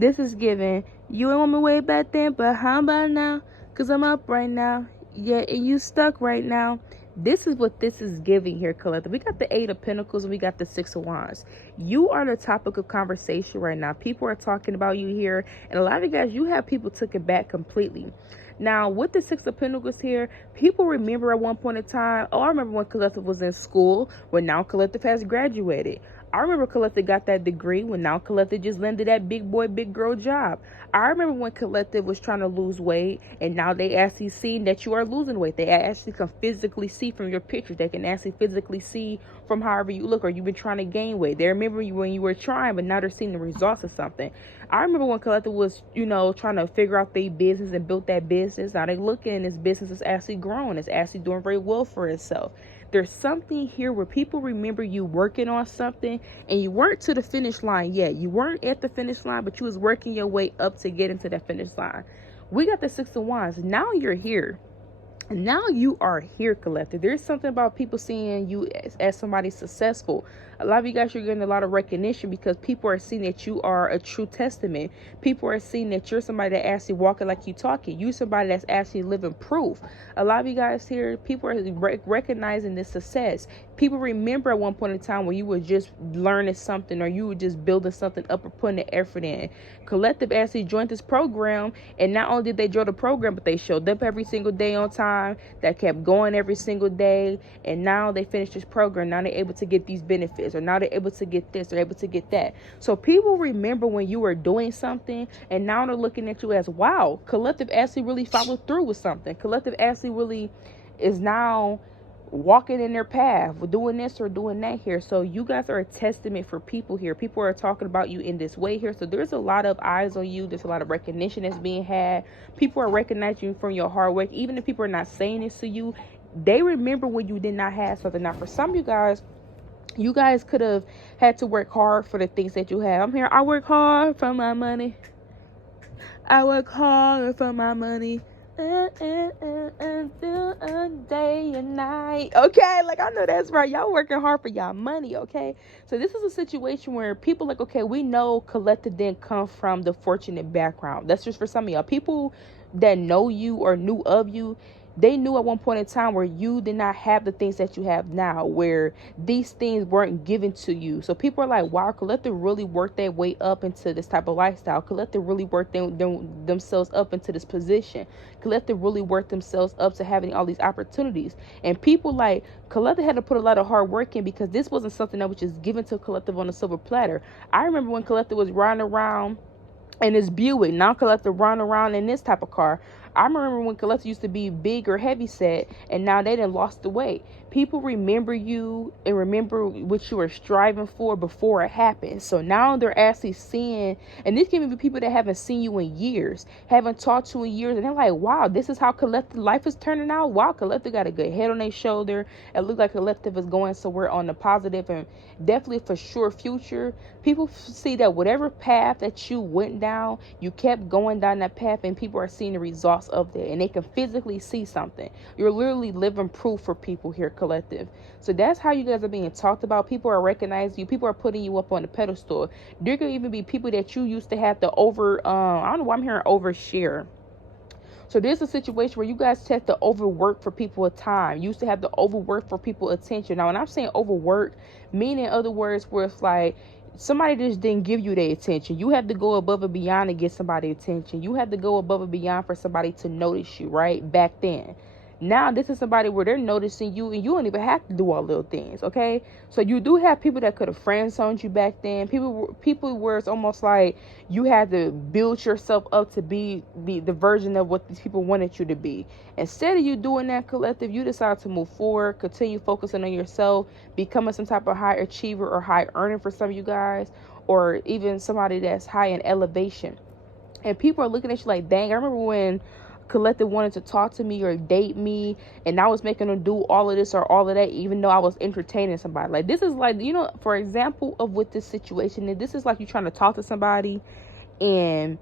This is giving, you ain't want me way back then, but how about now? Because I'm up right now. Yeah, and you stuck right now. This is what this is giving here, collective. We got the Eight of Pentacles and we got the Six of Wands. You are the topic of conversation right now. People are talking about you here. And a lot of you guys, you have people took it back completely. Now, with the Six of Pentacles here, people remember at one point in time, oh, I remember when collective was in school, when now collective has graduated. I remember Collective got that degree when now Collective just landed that big boy, big girl job. I remember when Collective was trying to lose weight and now they actually see that you are losing weight. They actually can physically see from your pictures. They can actually physically see from however you look, or you've been trying to gain weight. They remember you when you were trying, but now they're seeing the results of something. I remember when Collective was, trying to figure out their business and build that business. Now they looking and this business is actually growing. It's actually doing very well for itself. There's something here where people remember you working on something and you weren't to the finish line yet. You weren't at the finish line, but you was working your way up to get into that finish line. We got the Six of Wands. Now you're here. Now you are here, collective. There's something about people seeing you as somebody successful. A lot of you guys are getting a lot of recognition because people are seeing that you are a true testament. People are seeing that you're somebody that actually walking like you talking. You're somebody that's actually living proof. A lot of you guys here, people are recognizing this success. People remember at one point in time when you were just learning something or you were just building something up or putting the effort in. Collective actually joined this program, and not only did they join the program, but they showed up every single day on time. That kept going every single day, and now they finished this program. Now they're able to get these benefits, or now they're able to get this, they're able to get that. So people remember when you were doing something, and now they're looking at you as, wow, Collective actually really followed through with something. Collective actually really is now walking in their path. We're doing this or doing that here. So you guys are a testament for people here. People are talking about you in this way here. So there's a lot of eyes on you. There's a lot of recognition that's being had. People are recognizing you from your hard work. Even if people are not saying this to you, they remember when you did not have something. Now for some of you guys could have had to work hard for the things that you have. I'm here. I work hard for my money. I work hard for my money. Day and night. Okay, like I know that's right. Y'all working hard for y'all money. Okay, so this is a situation where people like, okay, we know Collective didn't come from the fortunate background. That's just for some of y'all. People that know you or knew of you, they knew at one point in time where you did not have the things that you have now, where these things weren't given to you. So people are like, wow, Collective really worked their way up into this type of lifestyle. Collective really worked themselves up into this position. Collective really worked themselves up to having all these opportunities. And people like Collective had to put a lot of hard work in, because this wasn't something that was just given to Collective on a silver platter. I remember when Collective was riding around in this Buick. Now Collective run around in this type of car. I remember when Collective used to be big or heavy set, and now they done lost the weight. People remember you and remember what you were striving for before it happened. So now they're actually seeing, and this can be people that haven't seen you in years, haven't talked to you in years, and they're like, wow, this is how Collective life is turning out. Wow, Collective got a good head on their shoulder. It looks like Collective is going somewhere on the positive and definitely for sure future. People see that whatever path that you went down, you kept going down that path, and people are seeing the results of that, and they can physically see something. You're literally living proof for people here, Collective. So that's how you guys are being talked about. People are recognizing you. People are putting you up on the pedestal. There could even be people that you used to have to I don't know why I'm hearing overshare. So there's a situation where you guys have to overwork for people of time. You used to have to overwork for people attention. Now, when I'm saying overwork, meaning in other words, where it's like somebody just didn't give you their attention. You have to go above and beyond to get somebody's attention. You have to go above and beyond for somebody to notice you, right? Back then. Now, this is somebody where they're noticing you, and you don't even have to do all little things, okay? So you do have people that could have friend-zoned you back then. People where it's almost like you had to build yourself up to be the version of what these people wanted you to be. Instead of you doing that, Collective, you decide to move forward, continue focusing on yourself, becoming some type of high achiever or high earner for some of you guys, or even somebody that's high in elevation. And people are looking at you like, dang, I remember when Collective wanted to talk to me or date me, and I was making them do all of this or all of that, even though I was entertaining somebody. Like, this is like, for example of what this situation is, this is like you trying to talk to somebody and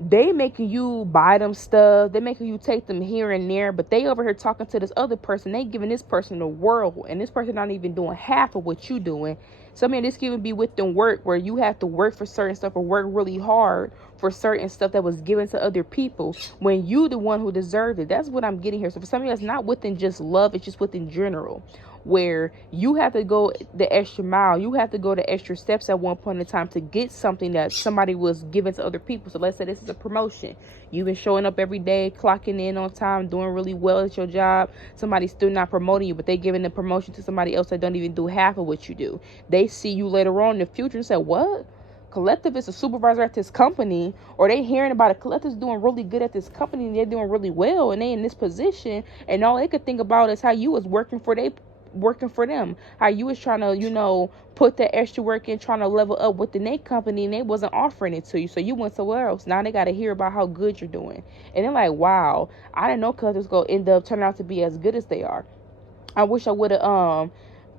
they making you buy them stuff, they making you take them here and there, but they over here talking to this other person, they giving this person the world, and this person not even doing half of what you doing. Some of this can even be within work, where you have to work for certain stuff or work really hard for certain stuff that was given to other people when you the one who deserved it. That's what I'm getting here. So for some of you, it's not within just love, it's just within general, where you have to go the extra mile. You have to go the extra steps at one point in time to get something that somebody was given to other people. So let's say this is a promotion. You've been showing up every day, clocking in on time, doing really well at your job. Somebody's still not promoting you, but they giving the promotion to somebody else that don't even do half of what you do. They see you later on in the future and say, what? Collective is a supervisor at this company, or they hearing about it. Collective's doing really good at this company, and they're doing really well, and they in this position, and all they could think about is how you was working for them, how you was trying to, put that extra work in, trying to level up within their company, and they wasn't offering it to you, so you went somewhere else. Now they got to hear about how good you're doing, and they're like, wow, I didn't know Collective's gonna end up turning out to be as good as they are. I wish I would have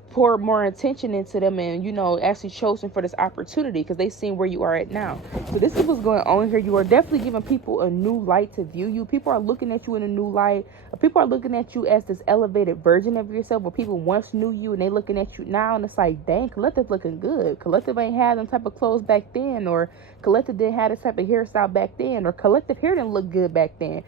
poured more attention into them and, actually chosen for this opportunity, because they seen where you are at now. So this is what's going on here. You are definitely giving people a new light to view you. People are looking at you in a new light. People are looking at you as this elevated version of yourself, where people once knew you and they looking at you now, and it's like, dang, Collective looking good. Collective ain't had them type of clothes back then, or Collective didn't have this type of hairstyle back then, or Collective hair didn't look good back then.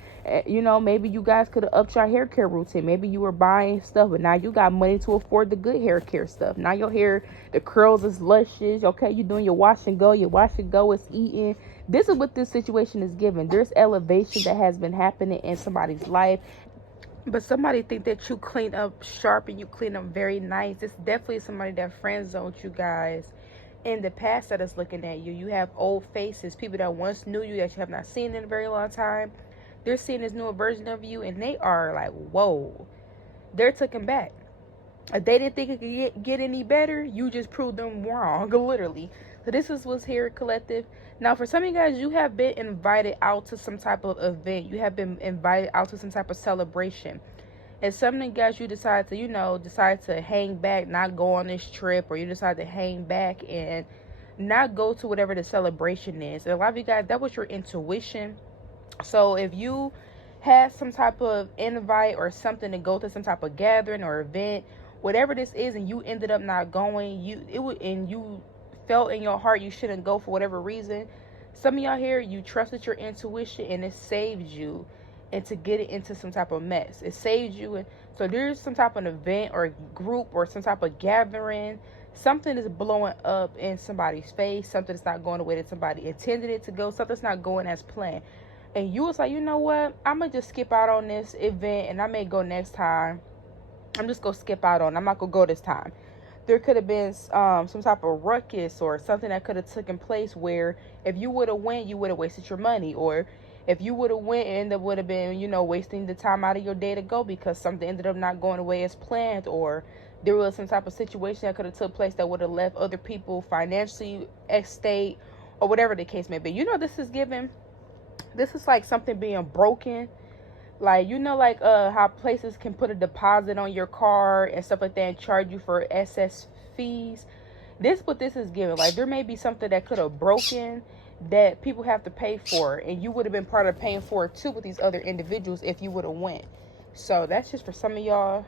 Maybe you guys could have upped your hair care routine. Maybe you were buying stuff, but now you got money to afford the good hair care stuff. Now your hair, the curls is luscious. Okay, you're doing your wash and go. Your wash and go is eating. This is what this situation is giving. There's elevation that has been happening in somebody's life. But somebody think that you clean up sharp and you clean up very nice. It's definitely somebody that friend zoned you guys in the past that is looking at you. You have old faces, people that once knew you that you have not seen in a very long time. They're seeing this newer version of you, and they are like, whoa. They're taken back. If they didn't think it could get any better, you just proved them wrong, literally. So this is what's here, Collective. Now, for some of you guys, you have been invited out to some type of event. You have been invited out to some type of celebration. And some of you guys, you decide to hang back, not go on this trip, or you decide to hang back and not go to whatever the celebration is. And a lot of you guys, that was your intuition. So if you had some type of invite or something to go to some type of gathering or event, whatever this is, and you ended up not going, you felt in your heart you shouldn't go for whatever reason. Some of y'all here, you trusted your intuition, and it saved you and to get it into some type of mess. It saved you. And so there's some type of event or group or some type of gathering. Something is blowing up in somebody's face. Something's not going the way that somebody intended it to go. Something's not going as planned. And you was like, you know what? I'm going to just skip out on this event, and I may go next time. I'm just going to skip out on it. I'm not going to go this time. There could have been some type of ruckus or something that could have taken place where if you would have went, you would have wasted your money. Or if you would have went, and that would have been, wasting the time out of your day to go because something ended up not going the way as planned, or there was some type of situation that could have took place that would have left other people financially at stake, or whatever the case may be. This is like something being broken. Like, how places can put a deposit on your car and stuff like that and charge you for excess fees. What this is giving. Like, there may be something that could have broken that people have to pay for, and you would have been part of paying for it too with these other individuals if you would have went. So that's just for some of y'all.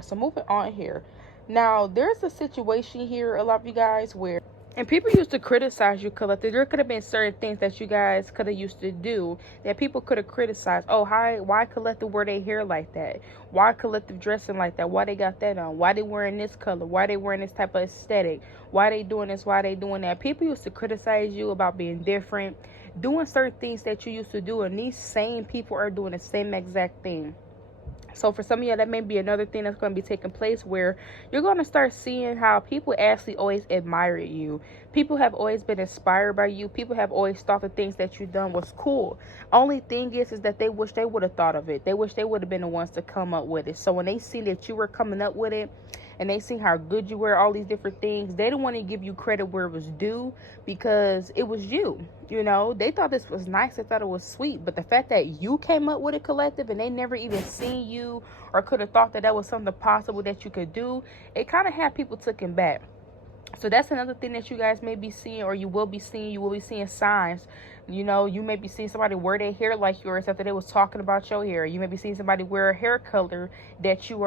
So moving on here. Now, there's a situation here, a lot of you guys, where and people used to criticize you, Collective. There could have been certain things that you guys could have used to do that people could have criticized. Oh, why Collective wear their hair like that? Why Collective dressing like that? Why they got that on? Why they wearing this color? Why they wearing this type of aesthetic? Why they doing this? Why they doing that? People used to criticize you about being different, doing certain things that you used to do, and these same people are doing the same exact thing. So for some of you, that may be another thing that's going to be taking place, where you're going to start seeing how people actually always admired you. People have always been inspired by you. People have always thought the things that you've done was cool. Only thing is that they wish they would have thought of it. They wish they would have been the ones to come up with it. So when they see that you were coming up with it, and they see how good you were, all these different things, they don't want to give you credit where it was due, because it was you. They thought this was nice. They thought it was sweet. But the fact that you came up with a Collective, and they never even seen you or could have thought that was something possible that you could do, it kind of had people taken back. So that's another thing that you guys may be seeing, or you will be seeing. You will be seeing signs. You may be seeing somebody wear their hair like yours after they was talking about your hair. You may be seeing somebody wear a hair color that you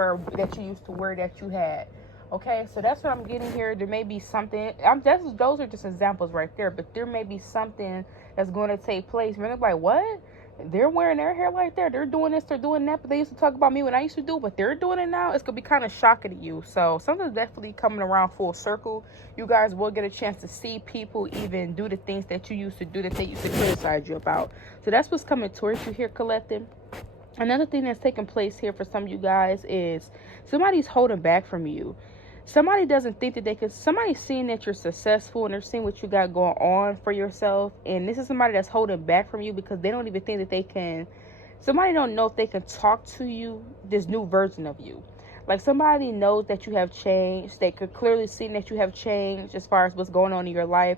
used to wear, that you had. Okay, so that's what I'm getting here. There may be something. Those are just examples right there, but there may be something that's going to take place. You're like, what? They're wearing their hair like that. They're doing this. They're doing that. But they used to talk about me when I used to do, but they're doing it now. It's gonna be kind of shocking to you. So something's definitely coming around full circle. You guys will get a chance to see people even do the things that you used to do that they used to criticize you about. So that's what's coming towards you here, collective. Another thing that's taking place here for some of you guys is somebody's holding back from you. Somebody doesn't think that they can. Somebody's seeing that you're successful and they're seeing what you got going on for yourself. And this is somebody that's holding back from you because they don't even think that they can. Somebody don't know if they can talk to you, this new version of you. Like somebody knows that you have changed. They could clearly see that you have changed as far as what's going on in your life.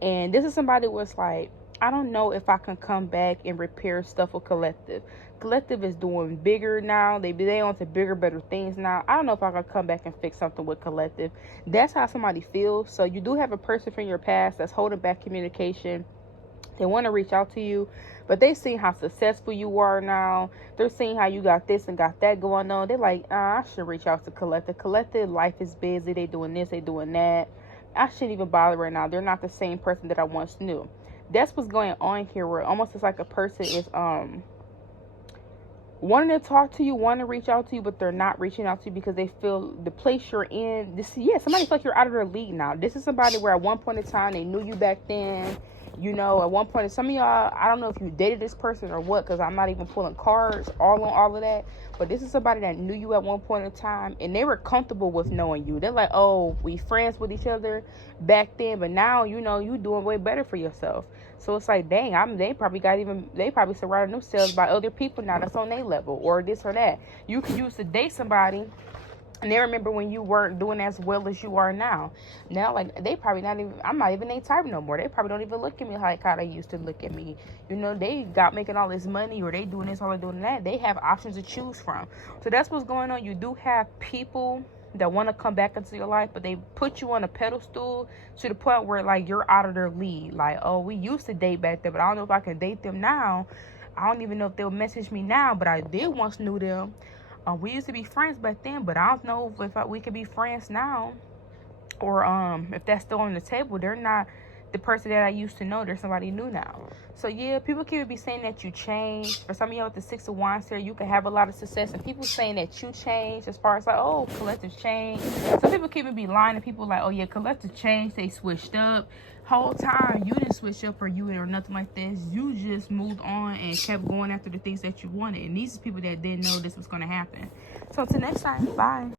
And this is somebody was like, I don't know if I can come back and repair stuff with collective. Collective is doing bigger now. They on to bigger, better things now. I don't know if I can come back and fix something with collective. That's how somebody feels. So you do have a person from your past that's holding back communication. They want to reach out to you, but they see how successful you are now. They're seeing how you got this and got that going on. They're like, I should reach out to collective. Collective life is busy. They doing this, they doing that. I shouldn't even bother right now. They're not the same person that I once knew. That's what's going on here, where almost it's like a person is wanting to talk to you, wanting to reach out to you, but they're not reaching out to you because they feel the place you're in. Somebody feels like you're out of their league now. This is somebody where at one point in time they knew you back then. You know, at one point, some of y'all, I don't know if you dated this person or what, because I'm not even pulling cards all on all of that. But this is somebody that knew you at one point in time, and they were comfortable with knowing you. They're like, oh, we friends with each other back then, but now, you know, you doing way better for yourself. So it's like, dang, they probably surrounded themselves by other people now that's on their level, or this or that. You could use to date somebody, and they remember when you weren't doing as well as you are now. Now, like, they probably not even, I'm not even their type no more. They probably don't even look at me like how they used to look at me. You know, they got making all this money, or they doing this, or they doing that. They have options to choose from. So that's what's going on. You do have people that want to come back into your life, but they put you on a pedestal to the point where, like, you're out of their league. Like, oh, we used to date back there, but I don't know if I can date them now. I don't even know if they'll message me now, but I did once knew them. We used to be friends back then, but I don't know if we could be friends now, or if that's still on the table. They're not the person that I used to know. They're somebody new now. So yeah, people can be saying that you changed. For some of y'all with the 6 of Wands here, you can have a lot of success, and people saying that you changed as far as like, oh, collective change. Some people can even be lying to people like, oh yeah, collective change, they switched up. Whole time you didn't switch up or nothing like this. You just moved on and kept going after the things that you wanted. And these are people that didn't know this was going to happen. So until next time, bye.